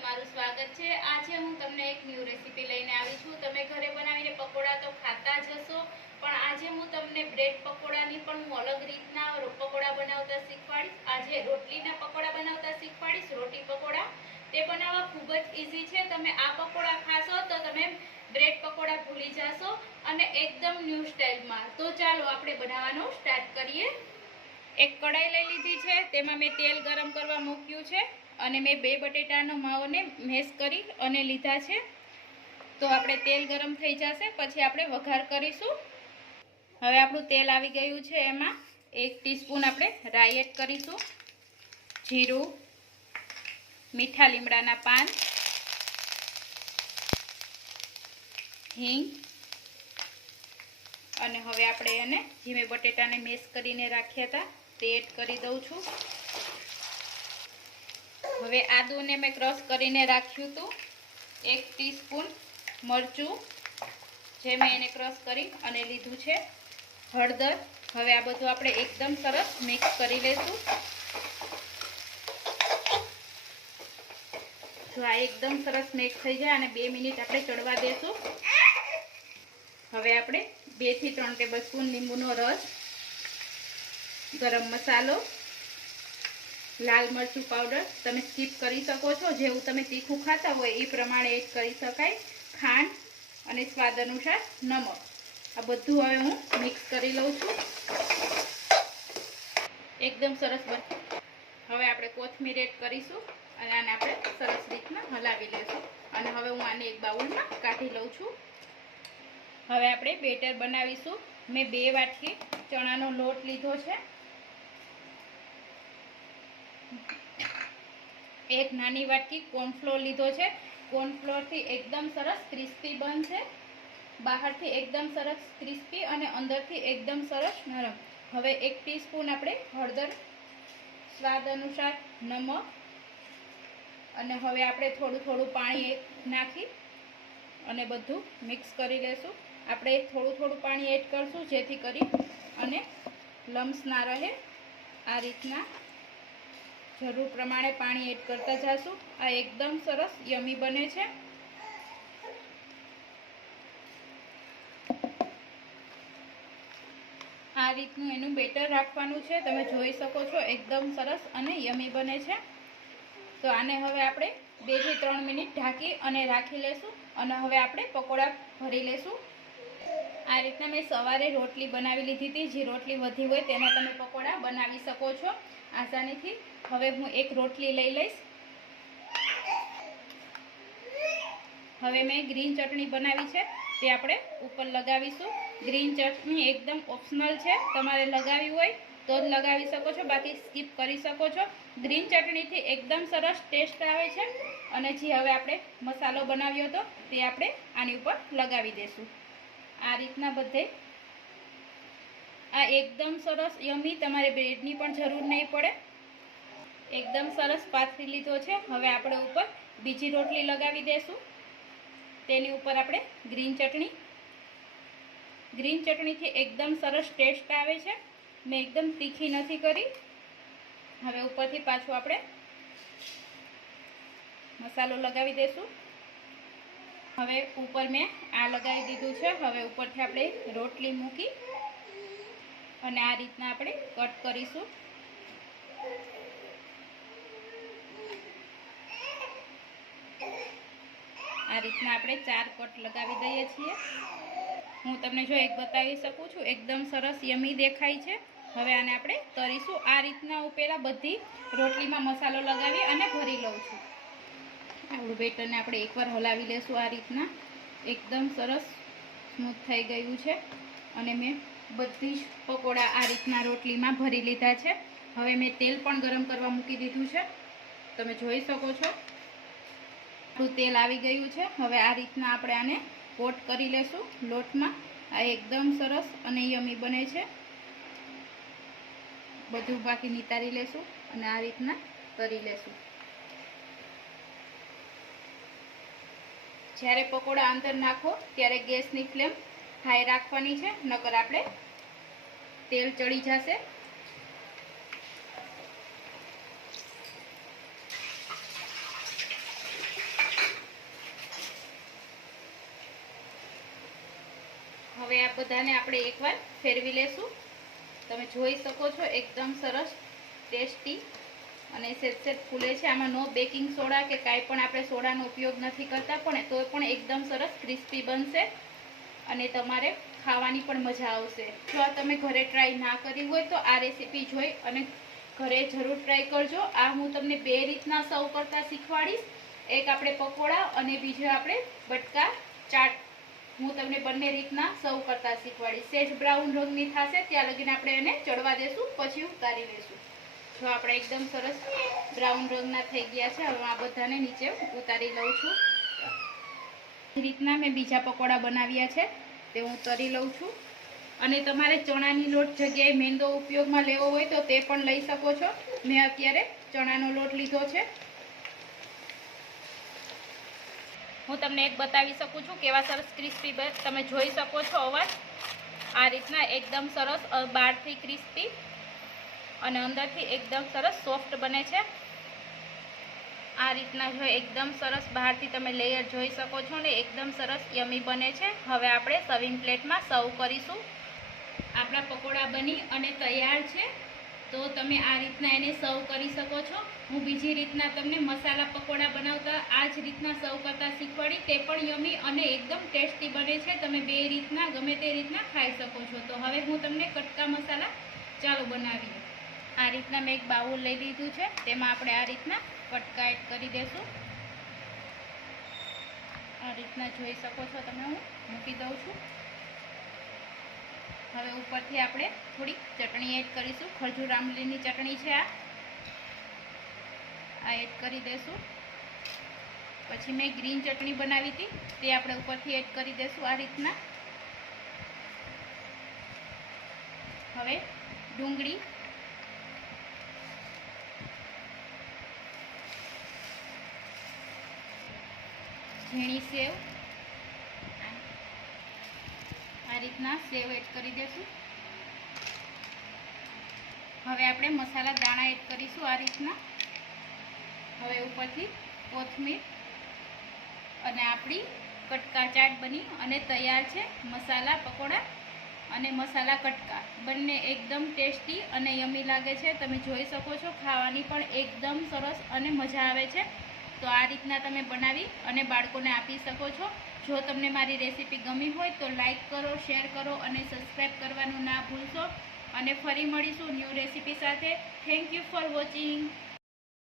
તમારું સ્વાગત છે। આજે હું તમને એક ન્યૂ રેસીપી લઈને આવી છું। તમે ઘરે બનાવીને પકોડા તો ખાતા જ હશો, પણ આજે હું તમને બ્રેડ પકોડાની પણ હું અલગ રીતના પકોડા બનાવતા શીખવાડીશ। આજે રોટલીના પકોડા બનાવતા શીખવાડીશ। રોટી પકોડા તે બનાવવા ખૂબ જ ઈઝી છે। તમે આ પકોડા ખાશો તો તમે બ્રેડ પકોડા ભૂલી જશો અને એકદમ ન્યૂ સ્ટાઇલમાં। તો ચાલો આપણે બનાવવાનું સ્ટાર્ટ કરીએ। एक कढ़ाई लई लीधी छे, तेमां मैं तेल गरम करवा मूक्युं छे अने मैं 2 बटेटानो मावोने मेश करी अने लीधा छे। तो आपणे तेल गरम थई जशे पछी आपणे वघार करीशुं। हवे आपणुं तेल आवी गयुं छे, एमां 1 टीस्पून आपणे राई एड करीशुं, जीरुं, मीठा લીમડાના पान, हींग અને હવે આપણે એને જે મેં બટેટાને મેશ કરીને રાખ્યા હતા તે એડ કરી દઉં છું। હવે આદુને મેં ક્રશ કરીને રાખ્યું હતું, 1 ટીસ્પૂન મરચું જે મેં એને ક્રશ કરી અને લીધું છે, હળદર। હવે આ બધું આપણે એકદમ સરસ મિક્સ કરી લઈશું। જો આ એકદમ સરસ મિક્સ થઈ જાય અને 2 મિનિટ આપણે ચડવા દેશું। હવે આપણે 2 થી 3 ટેબલસ્પૂન લીંબુનો રસ, ગરમ મસાલો, લાલ મરચું પાવડર તમે સ્કીપ કરી શકો છો, જેવું તમે તીખું ખાતા હોય એ પ્રમાણે એડ કરી શકાય, ખાંડ અને સ્વાદ અનુસાર નમક। આ બધું હવે હું મિક્સ કરી લઉં છું એકદમ સરસ। હવે આપણે કોથમીર એડ કરીશું અને આને આપણે સરસ રીતના હલાવી લઈશું અને હવે હું આને એક બાઉલમાં કાઢી લઉં છું। હવે આપણે બેટર બનાવીશું। મેં 2 વાટકી ચણાનો લોટ લીધો છે, 1 નાની વાટકી કોર્નફ્લોર લીધો છે। કોર્નફ્લોરથી એકદમ સરસ ક્રિસ્પી બનશે, બહારથી એકદમ સરસ ક્રિસ્પી અને અંદરથી એકદમ સરસ નરમ। હવે 1 ટીસ્પૂન આપણે હળદર, સ્વાદ અનુસાર નમક અને હવે આપણે થોડું થોડું પાણી નાખી અને બધું મિક્સ કરી લેશું। આપણે થોડું પાણી એડ કરશું જેથી કરી અને લમ્સ ના રહે। આ રીતના જરૂર પ્રમાણે પાણી એડ કરતા જશું। આ એકદમ સરસ યમી બને છે। આ રીતનું એનું બેટર રાખવાનું છે, તમે જોઈ શકો છો એકદમ સરસ અને યમી બને છે। તો આને હવે આપણે 2 થી 3 મિનિટ ઢાંકી અને રાખી લેશું અને હવે આપણે પકોડા ભરી લેશું। આ રીતના મેં સવારે રોટલી બનાવી લીધી હતી, જે રોટલી વધી હોય તેના તમે પકોડા બનાવી શકો છો આસાનીથી। હવે હું એક રોટલી લઈ લઈશ। હવે મેં ગ્રીન ચટણી બનાવી છે તે આપણે ઉપર લગાવીશું। ગ્રીન ચટણી એકદમ ઓપ્શનલ છે, તમારે લગાવી હોય તો જ લગાવી શકો છો, બાકી સ્કીપ કરી શકો છો। ગ્રીન ચટણીથી એકદમ સરસ ટેસ્ટ આવે છે અને જે હવે આપણે મસાલો બનાવ્યો હતો તે આપણે આની ઉપર લગાવી દઈશું। આ રીતના બધે આ એકદમ સરસ યમી, તમારે બ્રેડની પણ જરૂર નહીં પડે, એકદમ સરસ પાથરી લીધો છે। હવે આપણે ઉપર બીજી રોટલી લગાવી દઈશું, તેની ઉપર આપણે ગ્રીન ચટણીથી એકદમ સરસ ટેસ્ટ આવે છે। મેં એકદમ તીખી નથી કરી। હવે ઉપરથી પાછું આપણે મસાલો લગાવી દઈશું। હવે ઉપર મેં આ લગાવી દીધું છે। હવે ઉપરથી આપણે રોટલી મૂકી અને આ રીતના આપણે કટ કરીશું। આ રીતના આપણે 4 કટ લગાવી દઈએ છીએ। હું તમને જો એક બતાવી શકું છું, એકદમ સરસ યમી દેખાય છે। હવે આને આપણે તળીશું। આ રીતના હું પહેલાં બધી રોટલીમાં મસાલો લગાવી અને ભરી લઉં છું। આપણું બેટરને આપણે એકવાર હલાવી લેશું। આ રીતના એકદમ સરસ સ્મૂથ થઈ ગયું છે અને મેં બધી જ પકોડા આ રીતના રોટલીમાં ભરી લીધા છે। હવે મેં તેલ પણ ગરમ કરવા મૂકી દીધું છે, તમે જોઈ શકો છો આપણું તેલ આવી ગયું છે। હવે આ રીતના આપણે આને કોટ કરી લેશું લોટમાં। આ એકદમ સરસ અને યમી બને છે। બધું બાકી નિતારી લેશું અને આ રીતના કરી લેશું। જ્યારે પકોડા અંદર નાખો ત્યારે ગેસની ફ્લેમ હાઈ રાખવાની છે, નકર આપણે તેલ ચડી જશે। હવે આ બધાને આપણે એકવાર ફેરવી લેશું। તમે જોઈ શકો છો એકદમ સરસ ટેસ્ટી અને સેજ ફૂલે છે। આમાં નો બેકિંગ સોડા કે કાંઈ પણ આપણે સોડાનો ઉપયોગ નથી કરતા, પણ તો પણ એકદમ સરસ ક્રિસ્પી બનશે અને તમારે ખાવાની પણ મજા આવશે। જો તમે ઘરે ટ્રાય ના કરી હોય તો આ રેસીપી જોઈ અને ઘરે જરૂર ટ્રાય કરજો। આ હું તમને બે રીતના સર્વ કરતા શીખવાડીશ, એક આપણે પકોડા અને બીજો આપણે બટકા ચાટ। હું તમને બંને રીતના સર્વ કરતા શીખવાડીશ। સેજ બ્રાઉન રંગની થશે ત્યાં લગીને આપણે એને ચડવા દેશું, પછી ઉતારી લેશું। જો આપણે એકદમ સરસ બ્રાઉન રંગના થઈ ગયા છે। હવે આ બધાને નીચે ઉતારી લઉં છું। એ રીતના મેં બીજા પકોડા બનાવ્યા છે તે હું તરી લઉં છું। અને તમારે ચણાની લોટ જગ્યાએ મેંદો ઉપયોગમાં લેવો હોય તો તે પણ લઈ શકો છો। મેં અત્યારે ચણાનો લોટ લીધો છે। હું તમને એક બતાવી શકું છું કેવા સરસ ક્રિસ્પી તમે જોઈ શકો છો અવાજ। આ રીતના એકદમ સરસ બહારથી ક્રિસ્પી અને અંદરથી એકદમ સરસ સોફ્ટ બને છે। આ રીતના જો એકદમ સરસ બહારથી તમે લેયર જોઈ શકો છો ને એકદમ સરસ યમી બને છે। હવે આપણે સર્વિંગ પ્લેટમાં સર્વ કરીશું। આપણા પકોડા બની અને તૈયાર છે, તો તમે આ રીતના એને સર્વ કરી શકો છો। હું બીજી રીતના તમને મસાલા પકોડા બનાવતા આ જ રીતના સર્વ કરતા શીખવાડી, તે પણ યમી અને એકદમ ટેસ્ટી બને છે। તમે બે રીતના ગમે તે રીતના ખાઈ શકો છો। તો હવે હું તમને કટકા મસાલા ચાલો બનાવીએ। આ રીતના મેં એક બાઉલ લઈ લીધું છે, તેમાં આપણે આ રીતના કટકા એડ કરી દેશું। આ રીતના જોઈ શકો છો તમે, હું મૂકી દઉં છું। હવે ઉપરથી આપણે થોડી ચટણી એડ કરીશું। ખજૂર આંબલીની ચટણી છે આ એડ કરી દેશું। પછી મેં ગ્રીન ચટણી બનાવી હતી તે આપણે ઉપરથી એડ કરી દેશું આ રીતના। હવે ડુંગળી, ઝીણી સેવ, આ રીતના સેવ એડ કરી દેશું। હવે આપણે મસાલા દાણા એડ કરીશું આ રીતના। હવે ઉપરથી કોથમીર અને આપણી કટકા ચાટ બની અને તૈયાર છે। મસાલા પકોડા અને મસાલા કટકા બંને એકદમ ટેસ્ટી અને યમી લાગે છે। તમે જોઈ શકો છો ખાવાની પણ એકદમ સરસ અને મજા આવે છે। તો આ રીતના તમે બનાવી અને બાળકોને આપી શકો છો। જો તમને મારી રેસીપી ગમી હોય તો લાઈક કરો, શેર કરો અને સબસ્ક્રાઈબ કરવાનું ના ભૂલશો। અને ફરી મળીશું ન્યૂ રેસીપી સાથે। Thank you for watching.